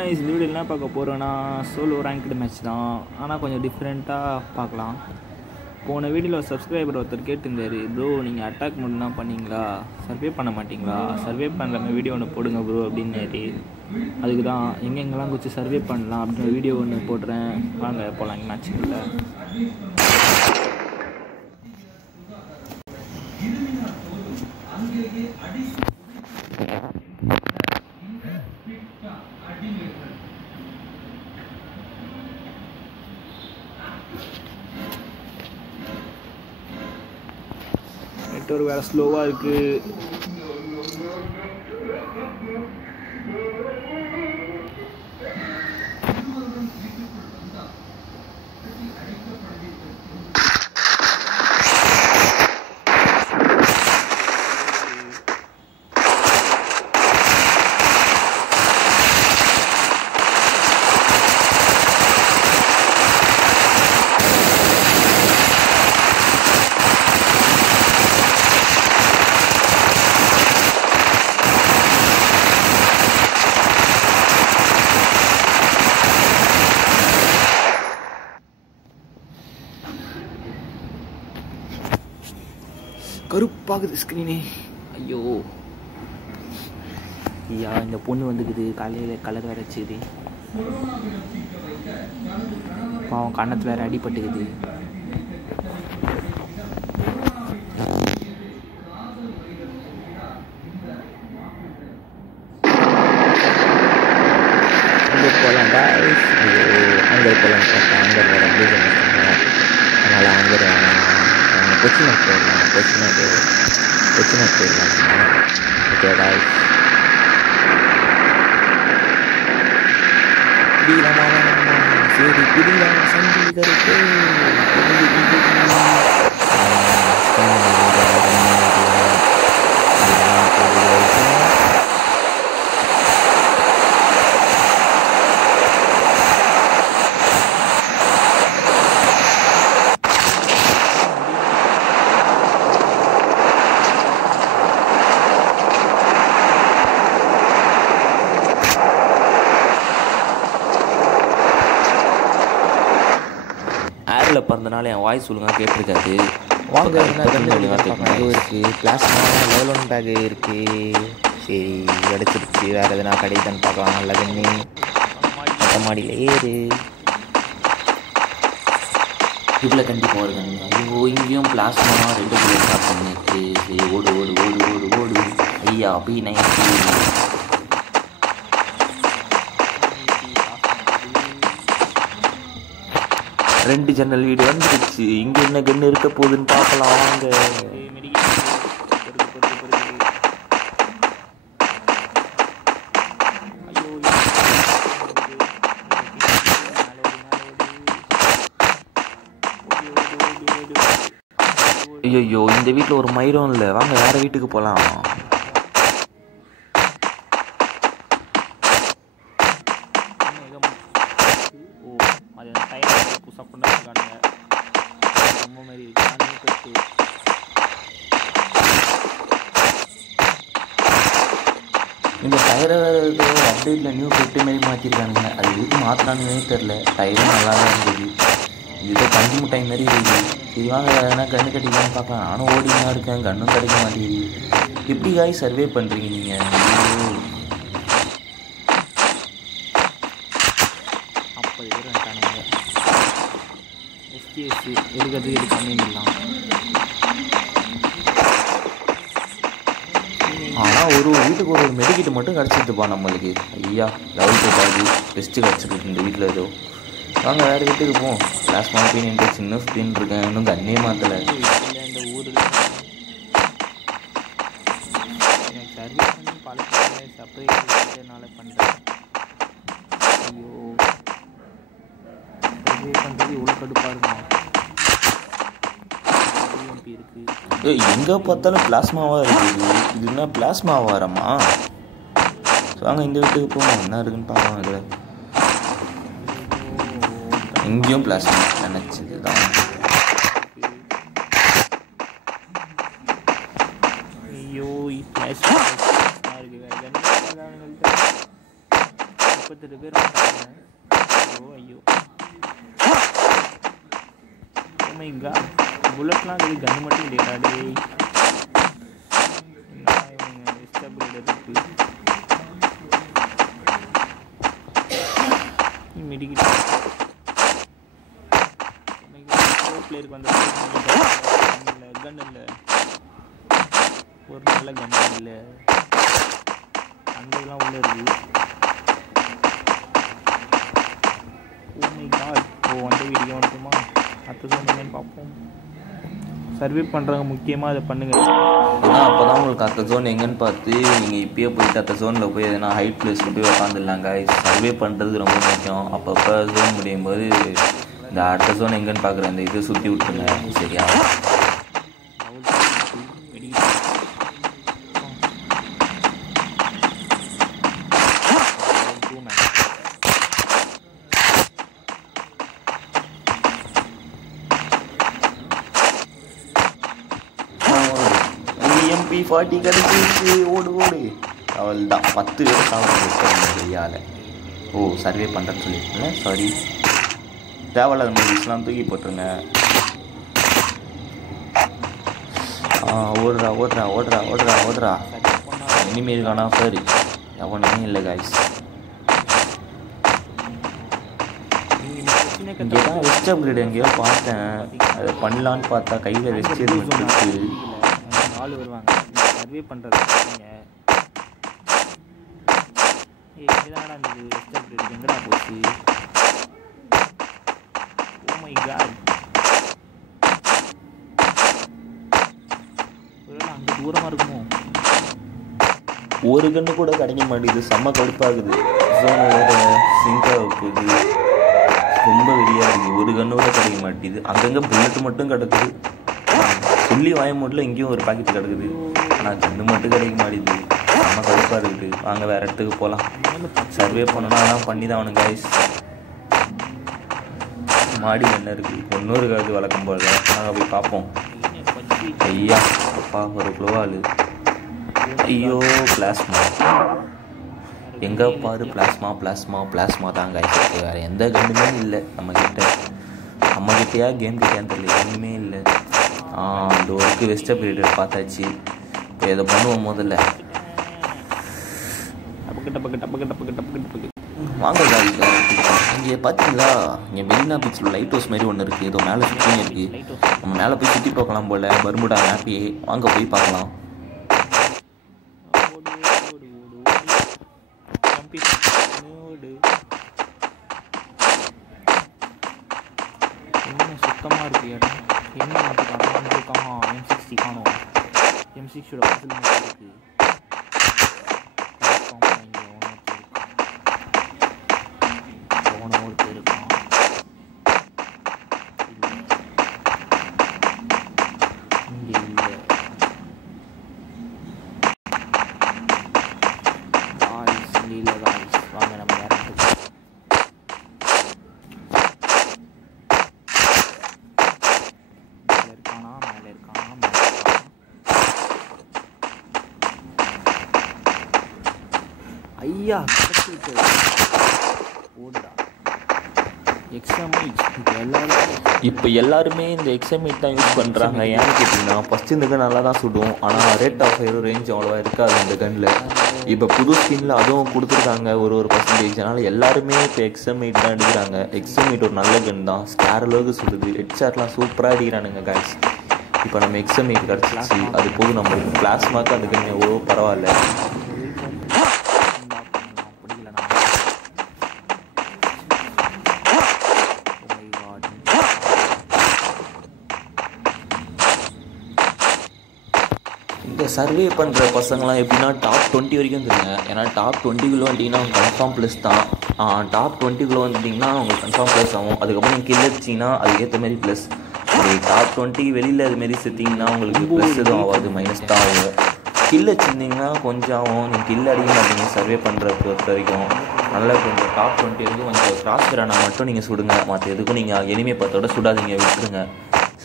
Guys இந்த video என்ன பார்க்க போகிறோன்னா சோலோ ரேங்க்டு மேட்ச் தான். ஆனால் கொஞ்சம் டிஃப்ரெண்ட்டாக பார்க்கலாம். போன வீடியோவில் சப்ஸ்கிரைபர் ஒருத்தர் கேட்டிருந்தார், ப்ரோ நீங்கள் அட்டாக் மட்டும் தான் பண்ணிங்களா, சர்வே பண்ண மாட்டிங்களா, சர்வே பண்ணலாமல் வீடியோ ஒன்று போடுங்க ப்ரோ அப்படின்னாரு. அதுக்கு தான் எங்கெங்கெல்லாம் குச்சி சர்வே பண்ணலாம் அப்படின்னு வீடியோ ஒன்று போடுறேன். வாங்க போகலாம் மேட்ச்சுக்குள்ள. நெட்வொர்க் வேறு ஸ்லோவாக இருக்குது. கருப்பாகுது ஸ்க்ரீனே. ஐயோ ஐயா, இந்த பொண்ணு வந்துக்குது காலையில் கலர் வேற வச்சுது. பாவம் கண்ணத்தில் வேற அடிபட்டுக்குது. அங்கே போகலாம் காய்ஸ். ஐயோ அங்கே போகலாம் பார்த்தா அங்கே வேறு அதனால் அங்கே கொச்சினா போயிடலாம். கொச்சினா போயிடலாம். Okay guys. சரி புரியலாம் சங்கீதருக்கு ஏரில் பிறந்தனால என் வாய்ஸ் ஒழுங்காக கேட்டிருக்காது. வாங்க இருக்குது. பிளாஸ்மா லெவல் 1 பேக்கு இருக்குது. சரி கிடச்சிருச்சு. வேறு எதுனா கிடைக்குதான்னு பார்க்கலாம். நல்ல கண்ணி மொட்டை மாடியில் ஏறு. இவ்வளோ கண்டிப்பாக வருதுங்க. ஐயோ இங்கேயும் பிளாஸ்மா 2 பிளேட் ஸ்டார்ட் பண்ணிருக்கு. சரி ஓடு ஓடு ஓடு ஓடு ஓடு. ஐயா P90 2 ஜன்னல் வீடு வந்துருச்சு. இங்கே என்ன கன்று இருக்க போகுதுன்னு பார்க்கலாம் வாங்க. ஐயோ இந்த வீட்டில் ஒரு மயிரும் இல்லை. வாங்க வேறு வீட்டுக்கு போகலாம். இந்த டயரை வேறு அப்டேட்டில் நியூ பெட்டு மாரி மாற்றிருக்கானுங்க. அது எதுக்கு மாற்றினானுமே தெரில. டயரும் நல்லா தான் இருந்தது. இது பஞ்சு முட்டாய் மாரி இருக்குது. சரி வாங்க எதனா கன்று கட்டிக்கலான்னு பார்க்கலாம். நானும் ஓடினா இருக்கேன், கன்னும் கிடைக்க மாட்டேங்குது. எப்படி காய் சர்வே பண்ணுறீங்க நீங்கள்? 50 பேர் வந்துட்டானுங்க. எஸ்டிஎஸ்சி எடுக்கிறது இது கம்மிங்கலாம். ஆனால் ஒரு வீட்டுக்கு ஒரு மெடிக்கிட்டு மட்டும் கிடச்சிட்டுப்பா நம்மளுக்கு. ஐயா லெவல் 2 பேக்கு பெஸ்ட்டு கிடச்சிருக்கு இந்த வீட்டில். ஏதோ வாங்க வேறு வீட்டுக்கு போவோம். பிளாஸ்மா P90 சின்ன ஸ்க்ரீன் இருக்கேன். இன்னும் கண்ணே மாற்றலை. இந்த ஊரில் எனக்கு சர்வீஸ் பண்ணி பழக்க சப்ளைனால பண்ணுறேன். ஐயோ சர்வே பண்ணுறது இவ்வளோ கடுப்பாக இருக்கும். இருக்குது எங்கே பார்த்தாலும் பிளாஸ்மாவாக இருக்குது. இது என்ன பிளாஸ்மாவாக வரமா? வாங்க இந்த வீட்டுக்கு போவோம். என்ன இருக்குன்னு பார்க்கலாம். இதில் இங்கேயும் பிளாஸ்மா நினச்சது தான். ஐயோ ஃப்ளாஷ் இருக்குது. 37 பேர் ஐயோ ஓமைங்கா புல்லட்லாம் இது கன் மட்டும் இல்லையா டேய் என்ன இவங்க வெஸ்டபிள் இருக்கு மெடிக்கிட் பிளேயருக்கு வந்து கன் இல்லை ஒரு நல்ல கன் இல்லை அந்த இதெல்லாம் உள்ள இருக்கு வந்து வீடியோ வந்துட்டுமா அடுத்தது என்னன்னு பார்ப்போம் சர்வே பண்ணுறவங்க முக்கியமாக அதை பண்ணுங்கள் ஏன்னா அப்போ தான் உங்களுக்கு அடுத்த ஜோன் எங்கன்னு பார்த்து நீங்கள் இப்போயே போயிட்டு அடுத்த ஜோனில் போய் எதனா ஹைட் பிளேஸில் போய் உட்காந்துடலாங்க சர்வே பண்ணுறது ரொம்ப முக்கியம் அப்பப்போ ஜோன் முடியும் போது இந்த அடுத்த ஜோன் எங்கன்னு பார்க்குற அந்த இதை சுற்றி விட்டுருங்க சரியா MP40 கிடைச்சிருச்சு ஓடு ஓடு அவள் தான் 10 பேர் சாப்பிட்டு கையால் ஓ சர்வே பண்ணுறேன்னு சொல்லியிருக்கேன்ல சாரி தேவையில்லாத மூவிஸ்லாம் தூக்கி போட்டுருங்க ஓடுறா ஓடுறா ஓடுறா ஓடுறா ஓடுறா இனிமேல் காணா சரி எவனுமே இல்லை காய்ஸ் இங்கே தான் வெஸ்ட் அப்கிரேட் எங்கேயோ பார்த்தேன் அதை பண்ணலான்னு பார்த்தா கையில் வெஸ்ட் இருக்கு ஆள் வருவாங்க சர்வே பண்ணுறது எங்கடா இருந்தது வெஸ்ட் அப்கிரேட் எங்கடா போச்சு ஓ மை காட் அங்கே தூரமாக இருக்குமோ ஒரு கன்று கூட கிடைக்க மாட்டேங்குது செம்ம கடுப்பாகுது சிங்காக போகுது ரொம்ப வெறியாக இருக்குது ஒரு கன்று கூட கிடைக்க மாட்டேங்குது அங்கங்கே புல்லட்டு மட்டும் கிடக்குது சொல்லி வாய மூட்டில் இங்கேயும் ஒரு பாக்கெட் கிடக்குது ஆனால் கன்று மட்டும் கிடைக்க மாட்டேங்குது செம்ம கடுப்பாக இருக்குது வாங்க வேறு இடத்துக்கு போகலாம் சர்வே பண்ணணும்னா அதெல்லாம் பண்ணி தான் அவனுங்க கைஸ் மாடி என்ன இருக்குது ஒன்றும் இருக்காது வழக்கம் போல நாங்கள் போய் பார்ப்போம் ஐயா அப்பா ஒரு குளோவால் ஐயோ பிளாஸ்மா எங்கே பாரு பிளாஸ்மா பிளாஸ்மா பிளாஸ்மா தான் கைஸ் வேறு எந்த கன்றுமே இல்லை நம்மக்கிட்டையா கேம் கிட்டையான்னு தெரியல ஒன்றுமே இல்லை இந்த ஒர்க்கு வெஸ்ட் பீரியட் பார்த்தாச்சு இப்போ இதை பண்ணுவோம் முதல்ல வாங்க இங்கே பார்த்தீங்களா இங்கே மெரினா பீச்சில் லைட் ஹவுஸ் மாதிரி ஒன்று இருக்குது இதோ மேலே சுற்றியும் இருக்குது நம்ம மேலே போய் சுற்றி பார்க்கலாம் போல் பர்முடா மேப்பியே வாங்க போய் பார்க்கலாம் சுத்தமாக இருக்குது இடம் என்ன காணும் M60 காணும் M60 பசில் மட்டும் இருக்குது ஒருத்தர் இருக்கான் இங்கே இல்லை காய்ஸ் இல்லை காய்ஸ் வாங்க நம்ம வேற ஐயா ஓடுடா இப்போ எல்லாருமே இந்த எக்ஸாமிட் தான் யூஸ் பண்ணுறாங்க ஏன்னு கேட்டிங்கன்னா ஃபஸ்ட்டு இந்த கன் நல்லா தான் சுடும் ஆனால் ரேட் ஆஃப் ஃபயரும் ரேஞ்ச் அவ்வளோவா இருக்காது இந்த கன்னில் இப்போ புது ஸ்கின்னில் அதுவும் கொடுத்துருக்காங்க ஒரு பர்சன்டேஜ் அதனால் எல்லாருமே இப்போ எக்ஸாமிட் தான் அடிக்கிறாங்க எக்ஸாமிட் ஒரு நல்ல கன் தான் ஸ்கேர் அளவுக்கு சுடுது ஹெட்ஷாட்லாம் சூப்பராக அடிக்கிறானுங்க காய்ஸ் இப்போ நம்ம எக்ஸாமிட் கிடச்சிச்சு அது போதும் நம்மளுக்கு பிளாஸ்மாக்கு அந்த கன் எவ்வளோ பரவாயில்ல இந்த சர்வே பண்ணுற பசங்களாம் எப்படின்னா டாப் 20 வரைக்கும் தெரியுங்க ஏன்னா டாப் 20குள்ளே வந்துட்டிங்கன்னா கன்ஃபார்ம் ப்ளஸ் தான் டாப் 20குள்ளே வந்துட்டிங்கன்னா உங்களுக்கு கன்ஃபார்ம் ப்ளஸ் ஆகும் அதுக்கப்புறம் நீங்கள் கில் அடிச்சிங்கன்னா அதுக்கேற்ற மாதிரி ப்ளஸ் ஒரு டாப் 20 வெளியில் அதுமாரி செத்திங்கன்னா உங்களுக்கு ப்ளஸ் எதுவும் ஆகாது மைனஸ் தான் ஆகும் கில் வச்சுருந்தீங்கன்னா கொஞ்சம் ஆகும் நீங்கள் கில் அடிக்க மாட்டீங்க சர்வே பண்ணுற பொறுத்த வரைக்கும் நல்லா கொஞ்சம் டாப் 20 வரைக்கும் கொஞ்சம் கிராஸ் ஃபயரானா மட்டும் நீங்கள் சுடுங்க மற்ற எதுக்கும் நீங்கள் எனிமே பார்த்தோட சுடாதீங்க விட்டுருங்க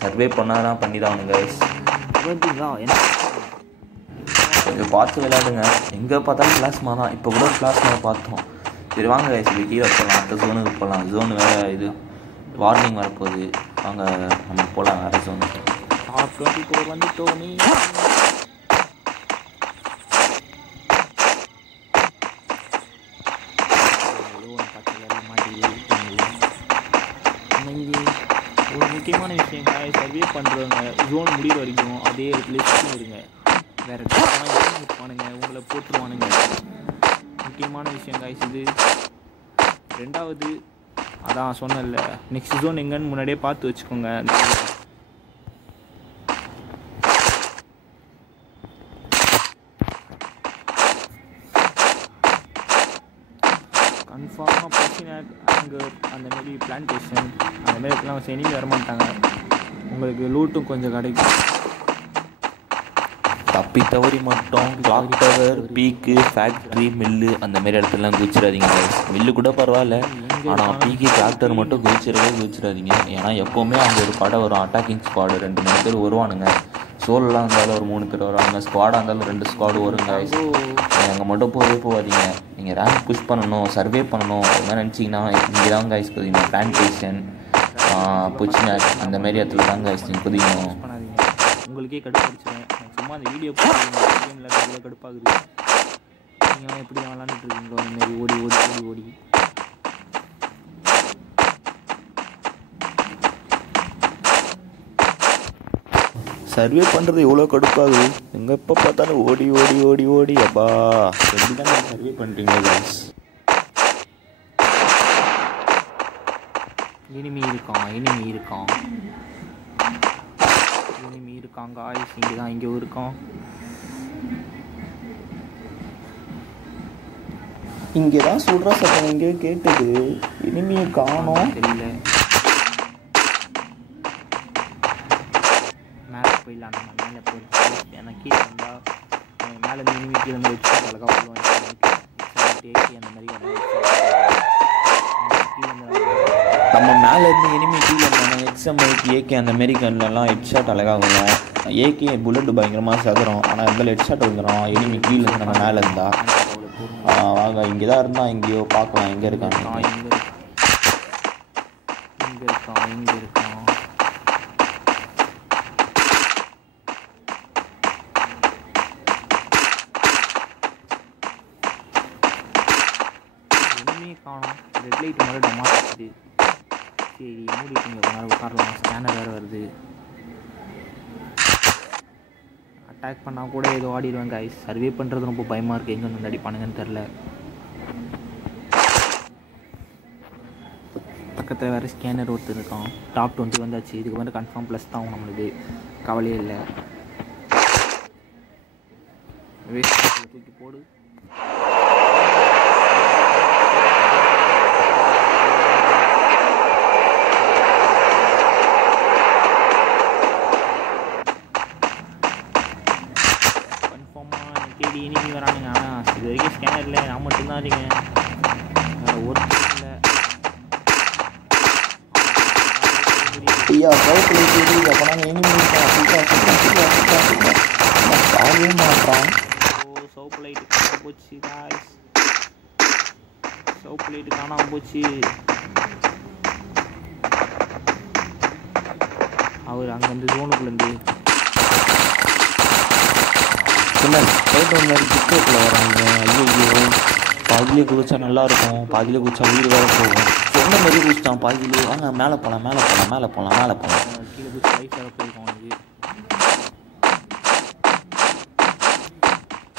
சர்வே பண்ணாதான் பண்ணி தான் அவனுங்க கொஞ்சம் பார்த்து விளையாடுங்க எங்கே பார்த்தாலும் பிளாஸ்மா தான் இப்போ கூட பிளாஸ்மா பார்த்தோம் சரி வாங்க guys, இது கீழே போகலாம், அடுத்த ஜோனுக்கு போகலாம். ஜோனு வேறு இது வார்னிங் வரப்போகுது. வாங்க நம்ம போகலாம் வேறு ஜோனு. டாப் 24 வந்துட்டோம். நீ ஒரு முக்கியமான விஷயம் சர்வே பண்ணுறவங்க ஜோன் முடிகிற வரைக்கும் அதே இடத்துல சுற்றி இருங்க. வேறு இடத்துல இருப்பானுங்க, உங்களை போட்டுருவானுங்க. முக்கியமான விஷயம் இது. ரெண்டாவது அதான் சொன்னேன்ல, நெக்ஸ்ட் ஜோன் எங்கன்னு முன்னாடியே பார்த்து வச்சுக்கோங்க. கன்ஃபார்மாக பர்சினாக் அங்கே அந்தமாரி பிளான்டேஷன் அந்தமாரி இடத்துலாம் இனிமே வரமாட்டாங்க. உங்களுக்கு லூட்டும் கொஞ்சம் கிடைக்கும். தப்பி தவறி மட்டும் கிளாக் டவர், பீக்கு, ஃபேக்ட்ரி, மில்லு அந்த மாதிரி இடத்துலலாம் குதிச்சிடாதீங்க guys. மில்லு கூட பரவாயில்ல, ஆனால் பீக்கு, கிளாக் டவர் மட்டும் குதிச்சிடாதீங்க. ஏன்னா எப்போவுமே அங்கே ஒரு படம் வரும், அட்டாக்கிங் ஸ்குவாடு 2-3 பேர் வருவானுங்க. சோலெலாம் இருந்தாலும் ஒரு 3 பேர் வருவாங்க, ஸ்குவாடாக இருந்தாலும் 2 ஸ்குவாடு வருங்க guys. நீங்கள் அங்கே மட்டும் போகாதீங்க. நீங்கள் ரேங்க் புஷ் பண்ணணும், சர்வே பண்ணணும் அது மாதிரி நினச்சிங்கன்னா இங்கே தான் guys குதிக்கணும். பிளான்டேஷன், புச்சினாக் அந்த மாதிரி இடத்துல தான் guys நீங்கள் குதிக்கணும். உங்களுக்கே கடுப்பாடிச்சுவேன். சும்மா அந்த வீடியோ கேமில் எவ்வளோ கடுப்பாகுது. நீங்களாம் எப்படி தான் விளாண்டுட்டு இருக்கீங்களோ அந்தமாரி ஓடி ஓடி ஓடி ஓடி. சர்வே பண்ணுறது எவ்வளோ கடுப்பாகுது. எங்கே எப்போ பார்த்தாலும் ஓடி ஓடி ஓடி ஓடி அப்பா எப்படி தான் நீங்கள் சர்வே பண்ணுறீங்க guys. இனிமே இருக்கான் guys. இங்கே தான் இங்கே இருக்கான். இங்கே தான் சொல்கிற சத்தம் இங்கே கேட்டது, இனிமையை காணோம். தெரியல, மேலே போயிடலாம். நம்ம மேலே போயிடலாம். எனக்கு கீழே வந்தால் மேலே இருந்து இனிமே கீழே வந்து வச்சு அழகாக போடுவாங்க. அந்த மாதிரி நம்ம மேலே இருந்து இனிமே கீழே இருந்தாங்க. எக்ஸ்எம்ஐக்கு ஏகே அந்த அமெரிக்கன்லாம் ஹெட்ஷாட் அழகாகணும். ஏகே புல்லட் பயங்கரமாக சதுரம், ஆனால் இதில் ஹெட்ஷாட் வந்துடும் இனிமே கீழே இருந்து நம்ம மேலே இருந்தால். வாங்க இங்கே தான் இருந்தால் எங்கேயோ பார்க்கலாம் எங்கே இருக்காங்க. இங்கே இருக்கான். ஒன்றுமே காணும். ரெட் லைட் மேலே டமாச்சு. சரி மூடிட்டு இங்கே கொஞ்ச நேரம் உட்காரலாம். ஸ்கேனர் வேறு வருது. அட்டாக் பண்ணால் கூட ஏதோ ஆடிடுவேன் guys. சர்வே பண்ணுறது ரொம்ப பயமாக இருக்குது. எங்கே வந்து அடிப்பானுங்கன்னு தெரில. பக்கத்தில் வேறு ஸ்கேனர் ஒருத்தர் இருக்கான். டாப் 20 வந்தாச்சு. இதுக்கு வந்து கன்ஃபார்ம் ப்ளஸ் தான் நம்மளுக்கு, கவலையே இல்லை. வேஸ்ட் தூக்கி போடு. தேடி இனிமே வரானுங்க. ஆனால் இது வரைக்கும் ஸ்கேனர் இல்லை, நான் மட்டும்தான் இருக்கேன், வேறு ஒரு இல்லை. ஐயா சவுத்தில் அப்போ நாங்கள் இனிமே மாட்டான். சவுப்பு லைட்டு காணாமல் போச்சு காய்ஸ். சவுப்பு லைட்டு காணாமல் போச்சு. அவர் அங்கேருந்து ஜோனுக்குள்ளேருந்து டிக்கெட்டில் வராங்க. ஐயோ பாதிலே குதிச்சா நல்லாயிருக்கும், பாதிலே குதிச்சா உயிர் வேறு போகும். சொன்ன மாதிரி குதிச்சிட்டான் பாதிலே. வாங்க மேலே போகலாம். கீழே குதிச்சு லைஃப் வேறு போயிருக்கோம்.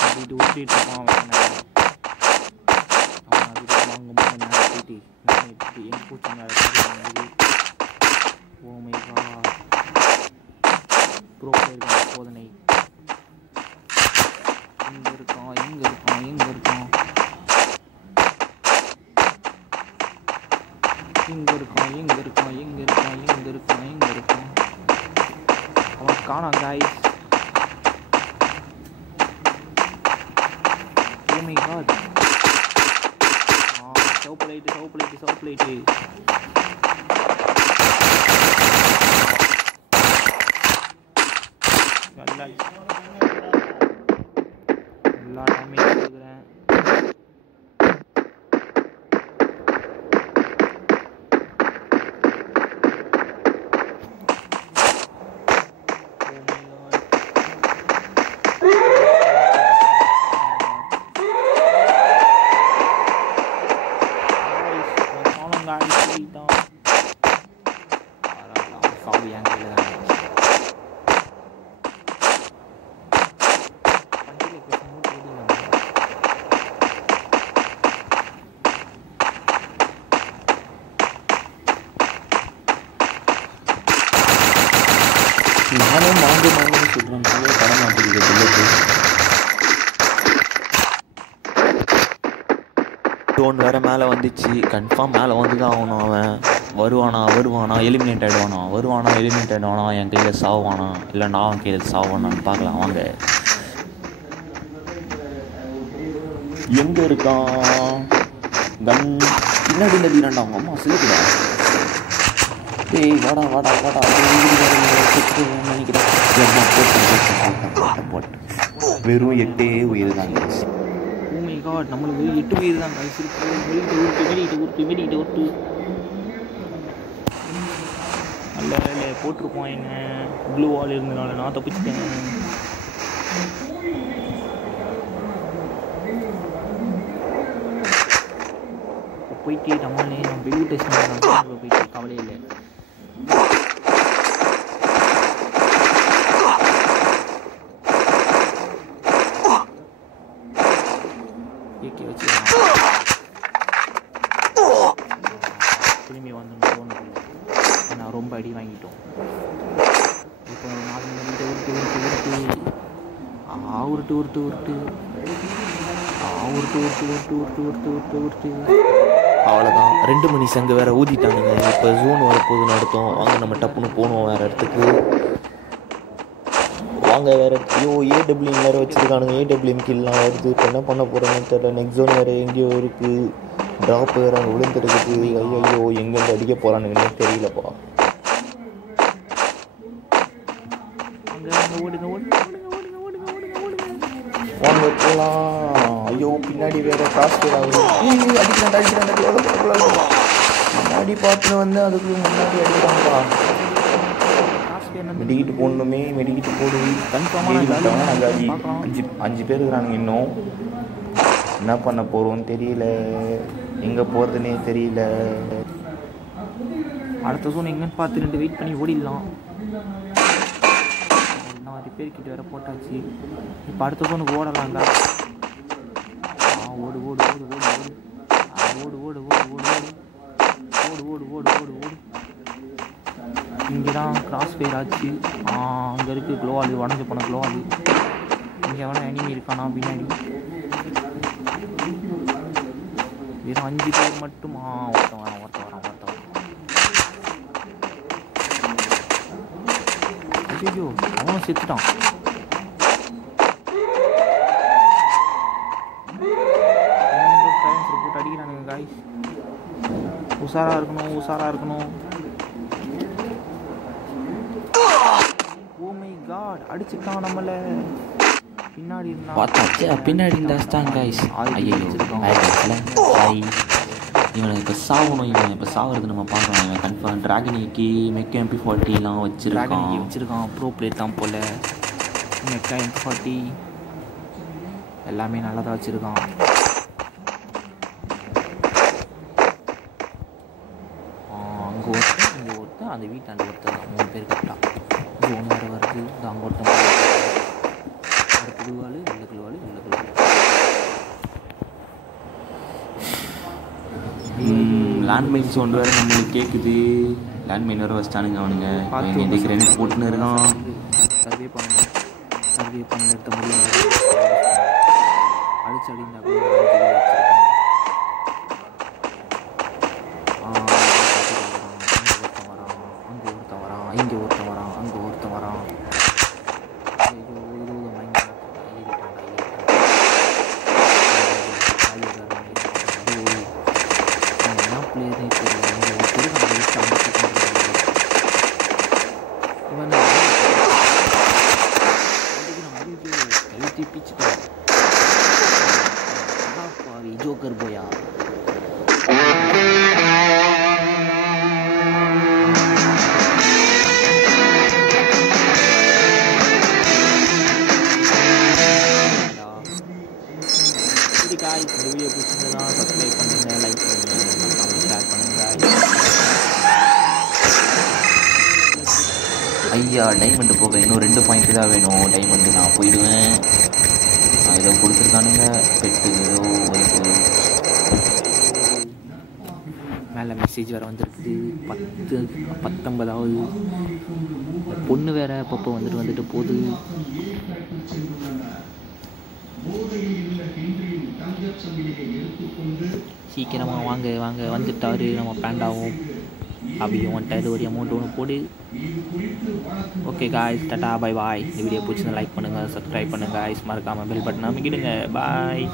அது இது ஊற்றிட்டு இருப்பான். அவன் அது வாங்கும்போது மேலே போயிட்டு என் பூச்சி ஓமைகா ப்ரோ போயிருக்கான் சோதனை. இங்கே இருக்கான். அவன் காணாம் guys. Oh my god. சவுப்பு லைட்டு. எல்லா டேமேஜ் கொடுக்குறேன். ஓடிட்டான். சாவு என் கையில் தான். நானும் மாங்குன்னு சொல்கிறேன். நானே தர மாட்டேங்குது புல்லட்டு. டோன் வேறு மேலே வந்துச்சு. கன்ஃபார்ம் மேலே வந்து தான் ஆகணும். அவன் வருவானா எலிமினேட் ஆகிடுவானா என் கையில் சாவானா இல்லை நான் அவன் கையில் சாவானான்னு பார்க்கலாம் வாங்க. எங்கே இருக்கான் கன்? பின்னாடி இந்த வீரண்டா அவங்க அம்மா சிலுக்குடா. டேய் வாடா நினைக்கிறேன். போட்டு வெறும் 8 உயிர் தான். ஓ மை காட், நம்மளுக்கு 8 உயிர் தான் கைஸ் இருக்கு. வெளியிட்டு ஊட்டு நல்ல வேலை போட்டிருப்போம். என்ன ப்ளூ வால் இருந்தனால நான் தப்பிச்சிட்டேன். போயிட்டு நம்மளே நம்ம வெளியூ டெஸ்ட் போயிட்டு கவலையே இல்லை. வச்சு திரும்பி வந்துடும். நான் ரொம்ப அடி வாங்கிட்டோம். இப்போ 4 மணிக்கிட்ட உருட்டு அவ்வளோதான். 2 மணி சங்கு வேறு ஊதிட்டானுங்க. இப்போ ஜோன் வரப்போகுதுன்னு அர்த்தம். வாங்க நம்ம டப்புன்னு போகணும் வேறு இடத்துக்கு. வாங்க வேறு. ஏடபிள்யூஎம் வேறு வச்சுருக்கானுங்க. ஏடபிள்யூஎம் கில்லாம் வருது. இப்போ என்ன பண்ண போகிறோன்னு தெரியல. நெக்ஸ்ட் ஜோன் வேறு எங்கேயோ இருக்குது. ட்ராப் வேறு அங்கே விழுந்துருக்குது. ஐயோ எங்கேருந்து அடிக்க போகிறானுங்கன்னே தெரியலப்பா. வாங்க போகலாம். ஐயோ பின்னாடி வேறு காசு ஆகுது. அடிக்கிறான். முன்னாடி பார்த்துன்னு வந்து அதுக்கு முன்னாடி அடிக்கிறாங்கப்பா. மெடிக்கிட்டு போடணுமே. மெடிக்கிட்டு போடு. நாங்கள் 5 பேர் இருக்கிறானுங்க. இன்னும் என்ன பண்ண போகிறோன்னு தெரியல. எங்கே போகிறதுனே தெரியல. அடுத்த ஜோன் எங்கன்னு பார்த்து 2 வெயிட் பண்ணி ஓடிடலாம். ரிப்பேர் கிட்ட வேறு போட்டாச்சு. இப்போ அடுத்த ஜோனுக்கு ஓடலாம்டா. ஓடு இங்கே தான் கிராஸ் ஃபயர் ஆச்சு. அங்கே இருக்குது க்ளோவால், உடஞ்சி போன க்ளோவால். இங்கே வேணா எனிமி இருக்கானா பின்னாடி? வெறும் 5 பேர் மட்டும். ஒருத்தன் வரான். ஐயோ அவனும் செத்துட்டான். போட்டு அடிக்கிறானுங்க காய்ஸ். உஷாராக இருக்கணும். ஓ மை காட், அடிச்சுட்டான் நம்மள. பின்னாடி இருந்தான் காய்ஸ். ஐயோ இவனை இப்போ சாகணும். இவன் இப்போ சாகிறது நம்ம பார்க்கலாம். இவன் கன்ஃபார்ம் ட்ராகனிக்கு மெக்கா MP40 வச்சுருக்கான். ப்ரோ பிளேட் தான் போல். மெக்கா MP40 எல்லாமே நல்லா தான் வச்சுருக்கான். அங்கே ஒருத்தன் அந்த வீட்டாண்ட ஒருத்தர் 3 பேர் கட்டலாம். ஜோன் வேறு வருது. அங்கே ஒருத்தன் குழுவாள் வெள்ளக்குழுவாள். லேண்ட்மைன் சவுண்ட் வேறு நம்மளுக்கு கேட்குது. லேண்ட்மைன் வேறு வச்சிட்டானுங்க அவனுங்க. இந்த கிரெனேட் போட்டுன்னு இருக்கான். சர்வே பண்ணணும். எடுத்த முடியும். அடிச்சு அடிந்தா கூட இங்கே ஒருத்தன் வரான். அங்கே ஒருத்தன் வரான். जोकर बोया guys, இந்த வீடியோ பிடிச்சிருந்தா சப்ஸ்கிரைப் பண்ணுங்க, லைக் பண்ணுங்க, ஷேர் பண்ணுங்க. ஐயா டைமண்டு போக இன்னும் 2 பாயிண்ட் தான் வேணும். டைமண்டு நான் போயிடுவேன். இதை கொடுத்துருக்கானுங்க. பெட்டு ஏதோ வருது. மேலே மெசேஜ் வேறு வந்துருக்குது. 19 பொண்ணு வேறு அப்பப்போ வந்துட்டு போகுது. சீக்கிரமாக வாங்க வாங்க வந்துட்டாரு நம்ம பேண்டாவும். அப்படியும் வந்துட்டாரு. ஒரு அமௌண்ட் ஒன்று போடு. Okay guys, tata bye bye. இந்த வீடியோ பிடிச்சிருந்தா லைக் பண்ணுங்கள், சப்ஸ்கிரைப் பண்ணுங்கள் காய்ஸ். மறக்காமல் பெல் பட்டன் அமைக்கிடுங்க. பாய்.